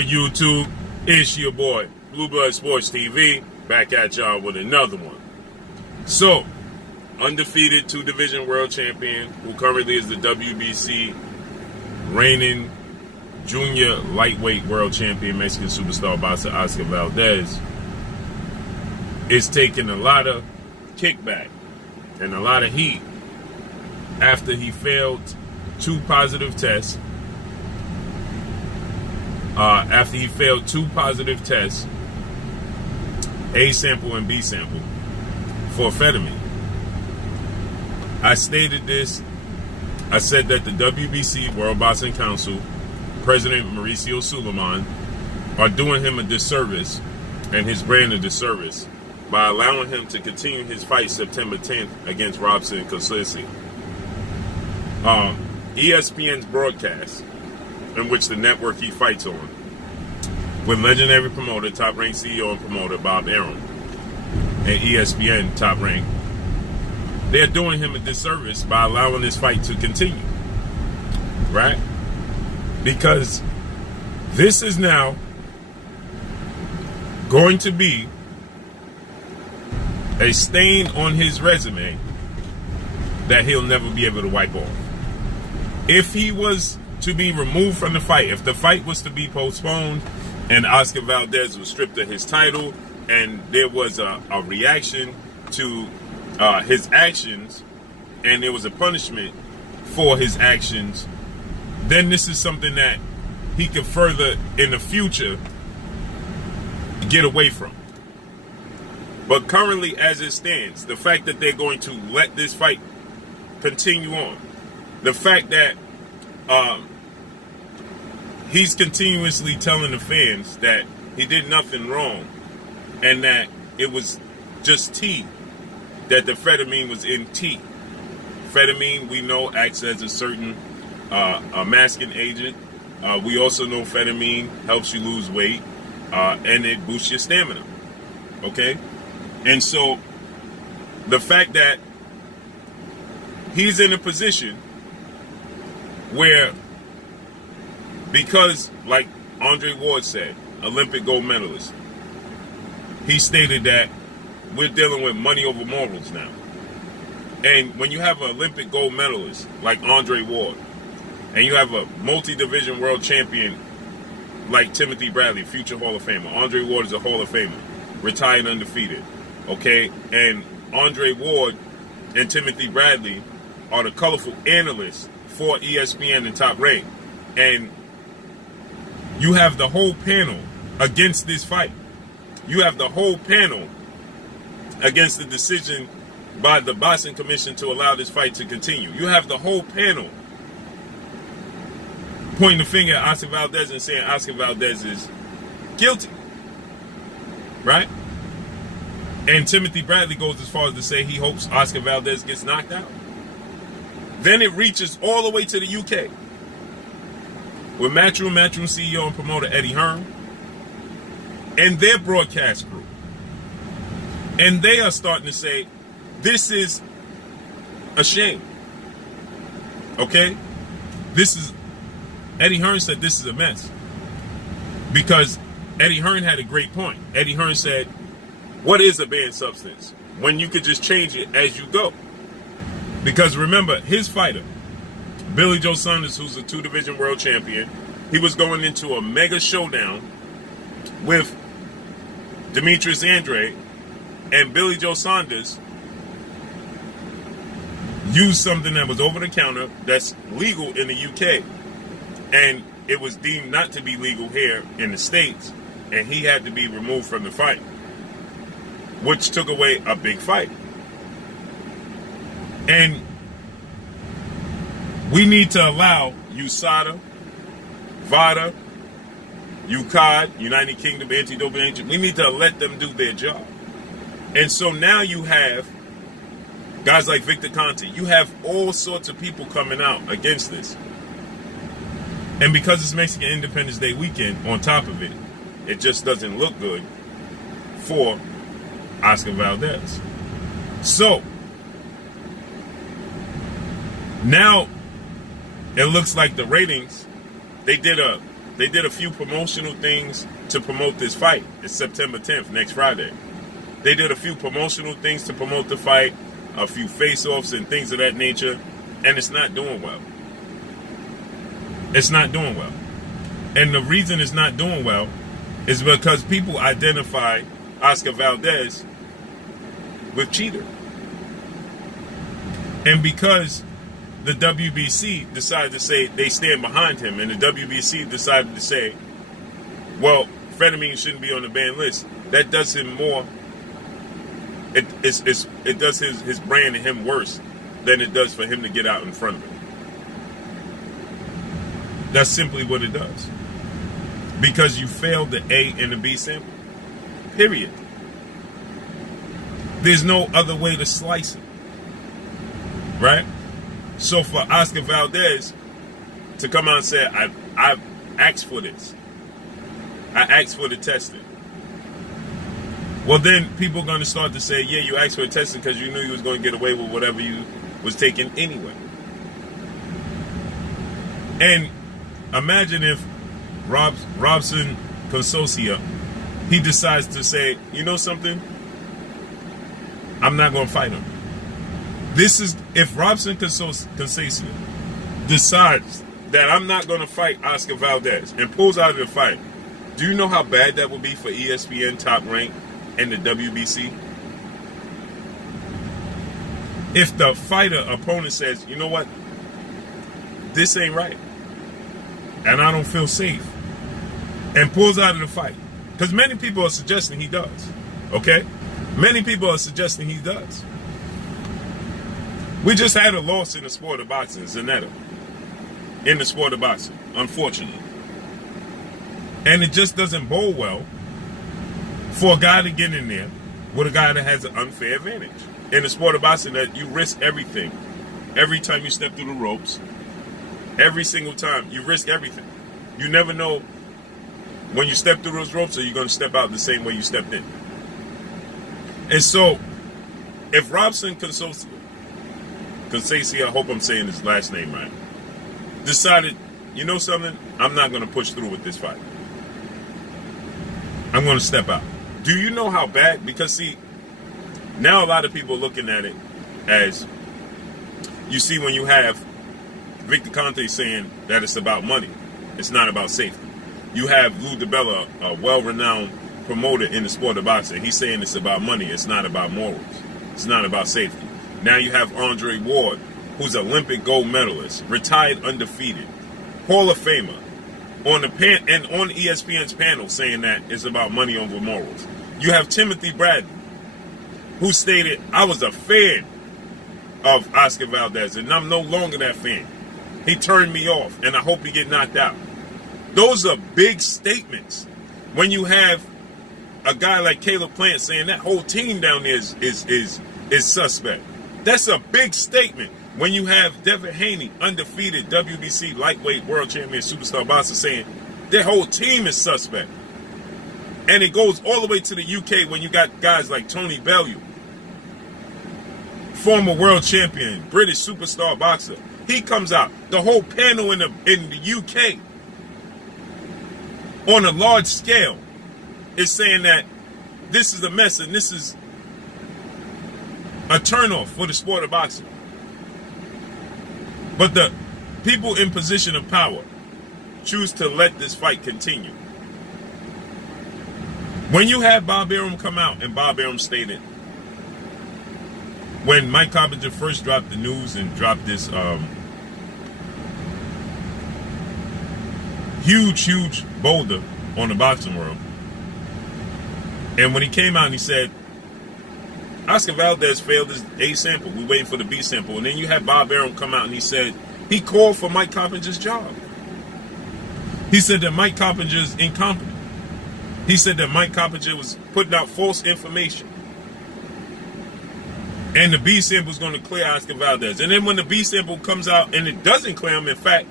YouTube, it's your boy Blue Blood Sports TV, back at y'all with another one. So, undefeated 2-division world champion, who currently is the WBC reigning junior lightweight world champion, Mexican superstar boxer Oscar Valdez, is taking a lot of kickback and a lot of heat after he failed two positive tests. A sample and B sample, for amphetamine. I stated this. I said that the WBC, World Boxing Council, President Mauricio Suleiman, are doing him a disservice and his brand a disservice by allowing him to continue his fight September 10th against ROBSON and CONCEICAO. ESPN's broadcast, in which the network he fights on, with legendary promoter, top-ranked CEO and promoter Bob Arum, and ESPN top-ranked, they're doing him a disservice by allowing this fight to continue, right? Because this is now going to be a stain on his resume that he'll never be able to wipe off. If he was to be removed from the fight, if the fight was to be postponed and Oscar Valdez was stripped of his title and there was a reaction to his actions and there was a punishment for his actions, then this is something that he could further in the future get away from. But currently, as it stands, the fact that they're going to let this fight continue on, the fact that he's continuously telling the fans that he did nothing wrong and that it was just tea, that the amphetamine was in tea. Amphetamine, we know, acts as a certain a masking agent. We also know amphetamine helps you lose weight and it boosts your stamina. Okay? And so the fact that he's in a position where, because, like Andre Ward said, Olympic gold medalist, he stated that we're dealing with money over morals now. And when you have an Olympic gold medalist like Andre Ward, and you have a multi-division world champion like Timothy Bradley, future Hall of Famer. Andre Ward is a Hall of Famer, retired undefeated. Okay? And Andre Ward and Timothy Bradley are the colorful analysts for ESPN and Top Rank. And you have the whole panel against this fight. You have the whole panel against the decision by the Boxing Commission to allow this fight to continue. You have the whole panel pointing the finger at Oscar Valdez and saying Oscar Valdez is guilty. Right? And Timothy Bradley goes as far as to say he hopes Oscar Valdez gets knocked out. Then it reaches all the way to the UK with Matchroom CEO and promoter Eddie Hearn and their broadcast crew. And they are starting to say, this is a shame. Okay? Eddie Hearn said this is a mess. Because Eddie Hearn had a great point. Eddie Hearn said, what is a banned substance when you could just change it as you go? Because remember, his fighter, Billy Joe Saunders, who's a 2-division world champion, he was going into a mega showdown with Demetrius Andrade, and Billy Joe Saunders used something that was over the counter that's legal in the UK, and it was deemed not to be legal here in the States, and he had to be removed from the fight, which took away a big fight. And we need to allow USADA, VADA, UCAD, United Kingdom Anti-Doping Agency, we need to let them do their job. And so now you have guys like Victor Conte. You have all sorts of people coming out against this. And because it's Mexican Independence Day weekend, on top of it, it just doesn't look good for Oscar Valdez. So, now it looks like the ratings, they did They did a few promotional things to promote this fight. It's September 10th, next Friday. They did a few promotional things to promote the fight, a few face-offs and things of that nature, and it's not doing well. It's not doing well. And the reason it's not doing well is because people identify Oscar Valdez with cheater. And because the WBC decided to say they stand behind him, and the WBC decided to say, well, Fetterman shouldn't be on the banned list, that does him more, it does his brand and him worse than it does for him to get out in front of him. That's simply what it does. Because you failed the A and the B sample. Period. There's no other way to slice it. Right? So for Oscar Valdez to come out and say, I've asked for this. I asked for the testing. Well, then people are going to start to say, yeah, you asked for the testing because you knew you was going to get away with whatever you was taking anyway. And imagine if ROBSON CONCEICAO, he decides to say, you know something? I'm not going to fight him. This is, if ROBSON CONCEICAO decides that I'm not going to fight Oscar Valdez and pulls out of the fight, do you know how bad that would be for ESPN, Top Rank, and the WBC? If the fighter opponent says, you know what, this ain't right, and I don't feel safe, and pulls out of the fight, because many people are suggesting he does, okay? Many people are suggesting he does. We just had a loss in the sport of boxing, Zanetta, in the sport of boxing, unfortunately. And it just doesn't bode well for a guy to get in there with a guy that has an unfair advantage. In the sport of boxing, that you risk everything. Every time you step through the ropes, every single time, you risk everything. You never know when you step through those ropes, are you going to step out the same way you stepped in? And so, if ROBSON CONCEICAO, I hope I'm saying his last name right, decided, you know something, I'm not going to push through with this fight. I'm going to step out. Do you know how bad? Because see, now a lot of people are looking at it as, you see when you have Victor Conte saying that it's about money. It's not about safety. You have Lou DiBella, a well-renowned promoter in the sport of boxing. He's saying it's about money. It's not about morals. It's not about safety. Now you have Andre Ward, who's an Olympic gold medalist, retired undefeated, Hall of Famer, on ESPN's panel saying that it's about money over morals. You have Timothy Bradley, who stated, I was a fan of Oscar Valdez, and I'm no longer that fan. He turned me off, and I hope he get knocked out. Those are big statements. When you have a guy like Caleb Plant saying that whole team down there is suspect. That's a big statement. When you have Devin Haney, undefeated WBC lightweight world champion superstar boxer, saying their whole team is suspect. And it goes all the way to the UK when you got guys like Tony Bellew, former world champion, British superstar boxer. He comes out. The whole panel in the UK on a large scale is saying that this is a mess and this is a turnoff for the sport of boxing. But the people in position of power choose to let this fight continue. When you have Bob Arum come out, and Bob Arum stated, when Mike Coppinger first dropped the news and dropped this huge boulder on the boxing world, and when he came out and he said, Oscar Valdez failed his A sample, we're waiting for the B sample, and then you had Bob Arum come out and he said, he called for Mike Coppinger's job. He said that Mike Coppinger is incompetent. He said that Mike Coppinger was putting out false information. And the B sample is going to clear Oscar Valdez. And then when the B sample comes out and it doesn't clear him, in fact,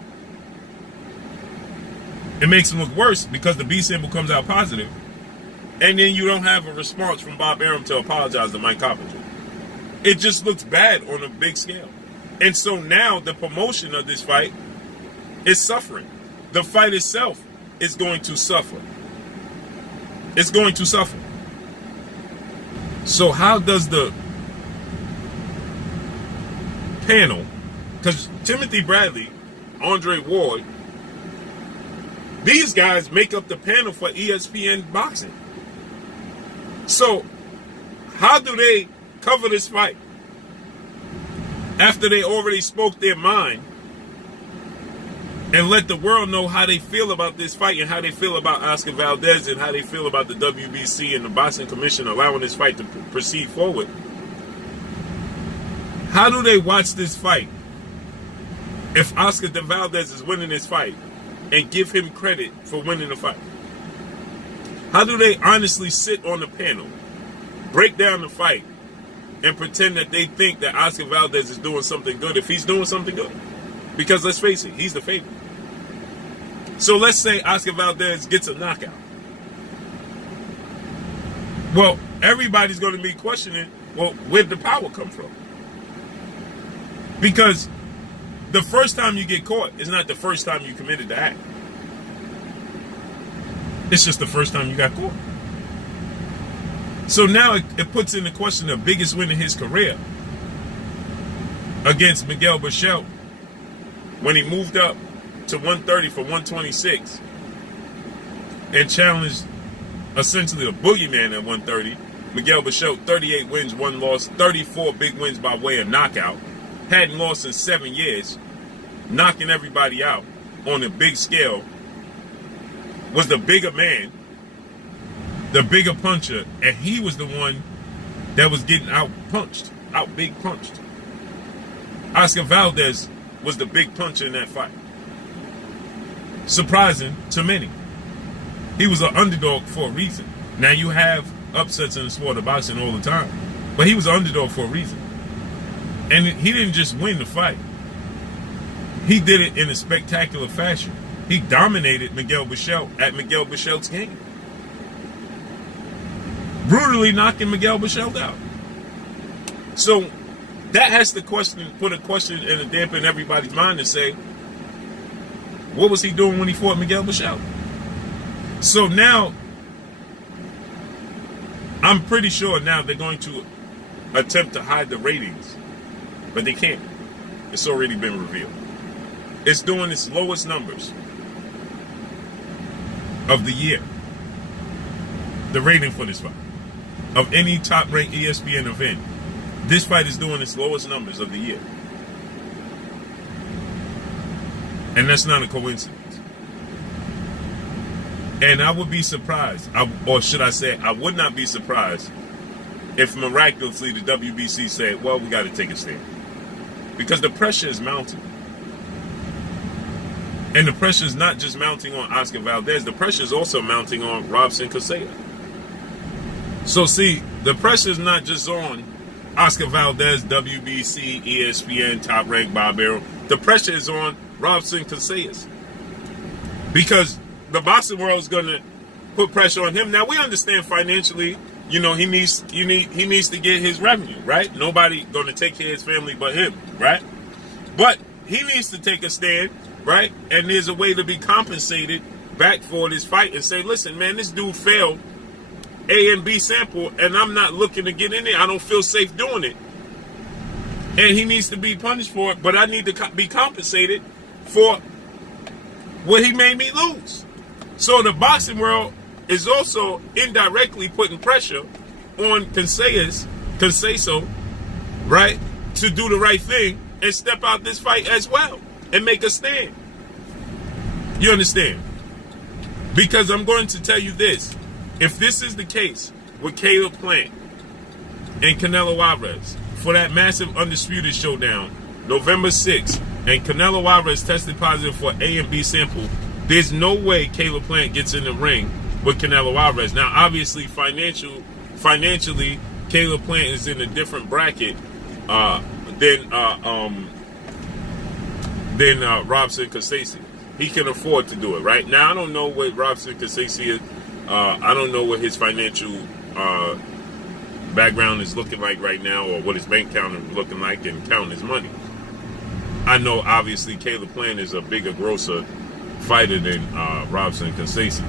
it makes him look worse because the B sample comes out positive. And then you don't have a response from Bob Arum to apologize to Mike Coppinger. It just looks bad on a big scale. And so now the promotion of this fight is suffering. The fight itself is going to suffer. It's going to suffer. So how does the panel, because Timothy Bradley, Andre Ward, these guys make up the panel for ESPN boxing. So how do they cover this fight after they already spoke their mind and let the world know how they feel about this fight and how they feel about Oscar Valdez and how they feel about the WBC and the Boxing Commission allowing this fight to proceed forward? How do they watch this fight if Oscar Valdez is winning this fight and give him credit for winning the fight? How do they honestly sit on the panel, break down the fight, and pretend that they think that Oscar Valdez is doing something good if he's doing something good? Because let's face it, he's the favorite. So let's say Oscar Valdez gets a knockout. Well, everybody's going to be questioning, well, where'd the power come from? Because the first time you get caught is not the first time you committed the act. It's just the first time you got caught. So now it puts into question the biggest win in his career against Miguel Bichel when he moved up to 130 for 126 and challenged essentially the boogeyman at 130. Miguel Bichel, 38 wins, 1 loss, 34 big wins by way of knockout. Hadn't lost in 7 years, knocking everybody out on a big scale. Was the bigger man, the bigger puncher, and he was the one that was getting out big punched. Oscar Valdez was the big puncher in that fight. Surprising to many. He was an underdog for a reason. Now you have upsets in the sport of boxing all the time, but he was an underdog for a reason. And he didn't just win the fight. He did it in a spectacular fashion. He dominated Miguel Bichel at Miguel Bichel's game. Brutally knocking Miguel Bichel out. So that has to put a question and a damper in everybody's mind and say, what was he doing when he fought Miguel Bichel? So now, I'm pretty sure now they're going to attempt to hide the ratings, but they can't. It's already been revealed. It's doing its lowest numbers of the year. The rating for this fight, of any top-ranked ESPN event, this fight is doing its lowest numbers of the year. And that's not a coincidence. And I would be surprised, or should I say, I would not be surprised if miraculously the WBC said, well, we got to take a stand. Because the pressure is mounting. And the pressure is not just mounting on Oscar Valdez, the pressure is also mounting on ROBSON CONCEICAO. So see, the pressure is not just on Oscar Valdez, WBC, ESPN, top-ranked Bob Arum. The pressure is on ROBSON CONCEICAO. Because the boxing world is going to put pressure on him. Now, we understand financially, you know, he needs to get his revenue, right? Nobody going to take care of his family but him, right? But he needs to take a stand, right? And there's a way to be compensated back for this fight and say, listen, man, this dude failed A and B sample, and I'm not looking to get in there. I don't feel safe doing it. And he needs to be punished for it, but I need to be compensated for what he made me lose. So the boxing world is also indirectly putting pressure on CONCEICAO, right, to do the right thing and step out this fight as well and make a stand. You understand? Because I'm going to tell you this. If this is the case with Caleb Plant and Canelo Alvarez for that massive undisputed showdown, November 6th, and Canelo Alvarez tested positive for A and B sample, there's no way Caleb Plant gets in the ring with Canelo Alvarez. Now, obviously, financially, Caleb Plant is in a different bracket than ROBSON CONCEICAO. He can afford to do it, right? Now, I don't know what ROBSON CONCEICAO is. I don't know what his financial background is looking like right now, or what his bank account is looking like and counting his money. I know, obviously, Caleb Plant is a bigger grosser fighter than Robson and CONCEICAO.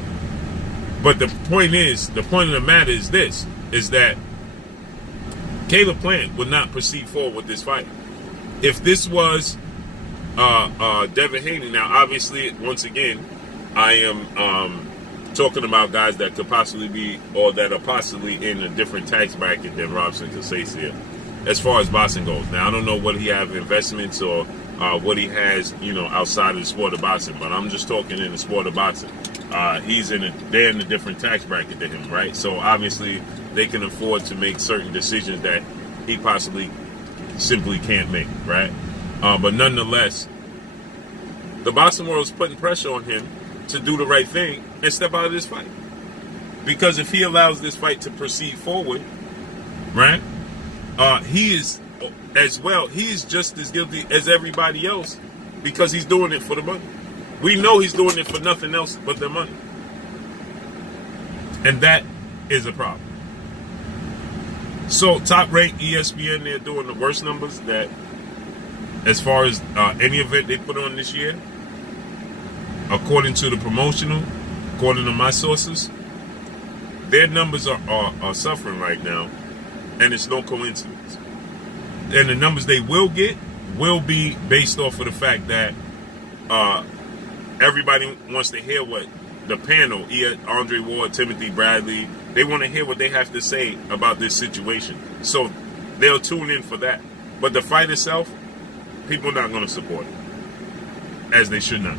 But the point of the matter is this, is that Caleb Plant would not proceed forward with this fight. If this was Devin Haney, now obviously, once again, I am talking about guys that could possibly be, or that are possibly in a different tax bracket than Robson and CONCEICAO, as far as boxing goes. Now, I don't know what he have investments or what he has, outside of the sport of boxing, but I'm just talking in the sport of boxing. They're in a different tax bracket than him, right? So obviously they can afford to make certain decisions that he possibly simply can't make, right? But nonetheless, the boxing world is putting pressure on him to do the right thing and step out of this fight. Because if he allows this fight to proceed forward, right, he is just as guilty as everybody else, because he's doing it for the money. We know he's doing it for nothing else but the money. And that is a problem. So top-ranked ESPN, they're doing the worst numbers that, as far as any event they put on this year, according to the promotional, according to my sources, their numbers are suffering right now, and it's no coincidence. And the numbers they will get will be based off of the fact that everybody wants to hear what the panel, Andre Ward, Timothy Bradley, they want to hear what they have to say about this situation. So they'll tune in for that. But the fight itself, people are not going to support it, as they should not.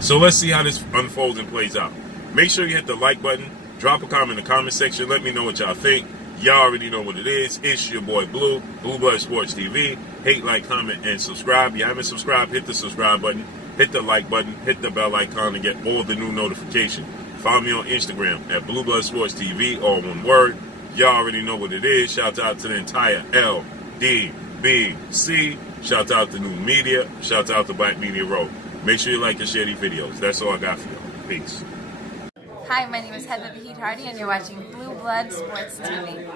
So let's see how this unfolds and plays out. Make sure you hit the like button. Drop a comment in the comment section. Let me know what y'all think. Y'all already know what it is. It's your boy Blue, Blue Blood Sports TV. Hate, like, comment, and subscribe. If you haven't subscribed, hit the subscribe button. Hit the like button. Hit the bell icon to get all the new notifications. Follow me on Instagram at Blue Blood Sports TV, all one word. Y'all already know what it is. Shout out to the entire LDBC. Shout out to New Media. Shout out to Black Media Road. Make sure you like and share these videos. That's all I got for y'all. Peace. Hi, my name is Heather the Heat Hardy, and you're watching Blue Blood Sports TV.